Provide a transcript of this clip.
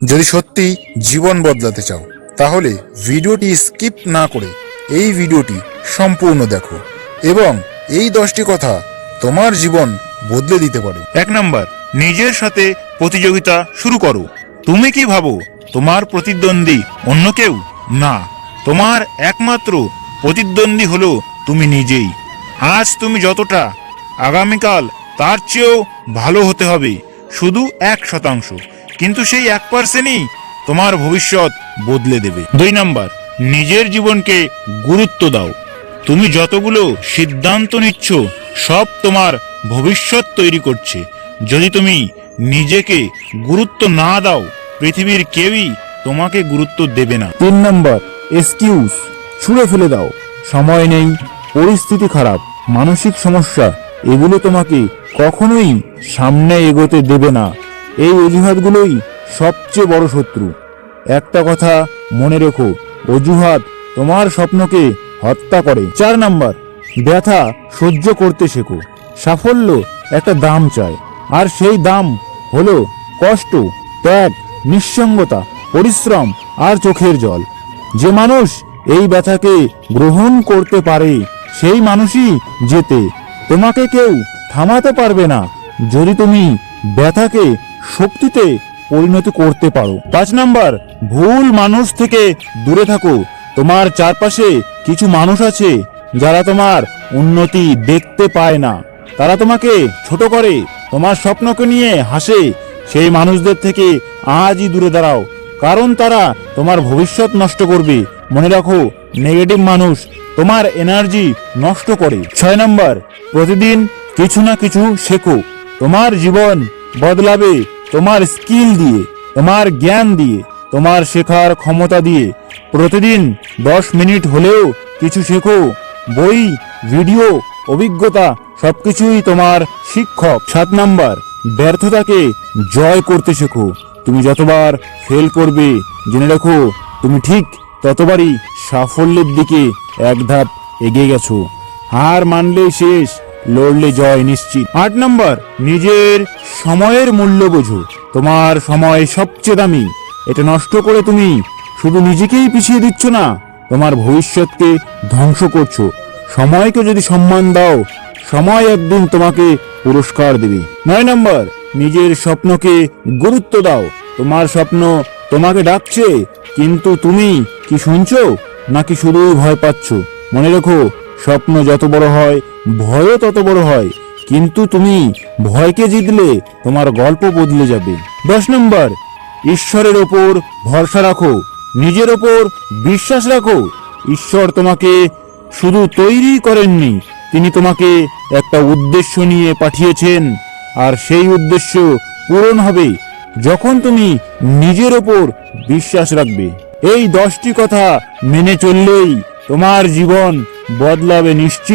যদি সত্যি জীবন বদলাতে চাও তাহলে ভিডিওটি স্কিপ না করে এই ভিডিওটি সম্পূর্ণ দেখো এবং এই 10টি কথা তোমার জীবন বদলে দিতে পারে। 1 নাম্বার, নিজের সাথে প্রতিযোগিতা শুরু করো। তুমি কি ভাবো তোমার প্রতিদ্বন্দ্বী অন্য কেউ? না, তোমার একমাত্র প্রতিদ্বন্দ্বী হলো তুমি নিজেই। আজ তুমি যতটা, আগামীকাল তার চেয়েও ভালো হতে হবে। শুধু 1%, কিন্তু সেই 1%ই তোমার ভবিষ্যৎ বদলে দেবে। 2 নাম্বার, নিজের জীবনকে গুরুত্ব দাও। তুমি যতগুলো সিদ্ধান্ত নিচ্ছ সব তোমার ভবিষ্যৎ তৈরি করছে। যদি তুমি নিজেকে গুরুত্ব না দাও, পৃথিবীর কেউই তোমাকে গুরুত্ব দেবে না। 3 নাম্বার, এক্সকিউজ ছুঁড়ে ফেলে দাও। সময় নেই, পরিস্থিতি খারাপ, মানসিক সমস্যা, এগুলো তোমাকে কখনোই সামনে এগোতে দেবে না। এই অজুহাতগুলোই সবচেয়ে বড় শত্রু। একটা কথা মনে রেখো, অজুহাত তোমার স্বপ্নকে হত্যা করে। 4 নাম্বার, ব্যথা সহ্য করতে শেখো। সাফল্য একটা দাম চায়, আর সেই দাম হলো কষ্ট, ত্যাগ, নিঃসঙ্গতা, পরিশ্রম আর চোখের জল। যে মানুষ এই ব্যথাকে গ্রহণ করতে পারে সেই মানুষই জেতে। তোমাকে কেউ থামাতে পারবে না যদি তুমি ব্যথাকে শক্তিতে পরিণত করতে পারো। 5 নাম্বার, ভুল মানুষ থেকে দূরে থাকো। তোমার চারপাশে কিছু মানুষ আছে যারা তোমার উন্নতি দেখতে পায় না। তারা তোমাকে ছোট করে, তোমার স্বপ্নকে নিয়ে হাসে। সেই মানুষদের থেকে আজই দূরে দাঁড়াও, কারণ তারা তোমার ভবিষ্যৎ নষ্ট করবে। মনে রাখো, নেগেটিভ মানুষ তোমার এনার্জি নষ্ট করে। 6 নাম্বার, প্রতিদিন কিছু না কিছু শেখো। তোমার জীবন বদলাবে তোমার স্কিল দিয়ে, তোমার জ্ঞান দিয়ে, তোমার শেখার ক্ষমতা দিয়ে। প্রতিদিন 10 মিনিট হলেও কিছু শেখো। বই, ভিডিও, অভিজ্ঞতা সবকিছুই তোমার শিক্ষক। 7 নাম্বার, ব্যর্থতাকে জয় করতে শেখো। তুমি যতবার ফেল করবে, জেনে রাখো তুমি ঠিক ততবারই সাফল্যের দিকে এক ধাপ এগিয়ে গেছো। হার মানলেই শেষ, লড়লে জয় নিশ্চিত। 8 নাম্বার, নিজের সময়ের মূল্য বোঝো। তোমার সময় সবচেয়ে দামি। এটা নষ্ট করে তুমি শুধু নিজেকেই পিছিয়ে দিচ্ছ না, তোমার ভবিষ্যৎকে ধ্বংস করছো। সময়কে যদি সম্মান দাও, সময় একদিন তোমাকে পুরস্কার দেবে। 9 নাম্বার, নিজের স্বপ্নকে গুরুত্ব দাও। তোমার স্বপ্ন তোমাকে ডাকছে, কিন্তু তুমি কি শুনছো নাকি শুধুই ভয় পাচ্ছ? মনে রেখো, স্বপ্ন যত বড় হয় ভয়ও তত বড় হয়, কিন্তু তুমি ভয়কে জিতলে তোমার গল্প বদলে যাবে। 10 নাম্বার, ঈশ্বরের ওপর ভরসা রাখো, নিজের ওপর বিশ্বাস রাখো। ঈশ্বর তোমাকে শুধু তৈরি করেননি, তিনি তোমাকে একটা উদ্দেশ্য নিয়ে পাঠিয়েছেন, আর সেই উদ্দেশ্য পূরণ হবে যখন তুমি নিজের ওপর বিশ্বাস রাখবে। এই 10টি কথা মেনে চললেই তোমার জীবন বদলাবে নিশ্চিত।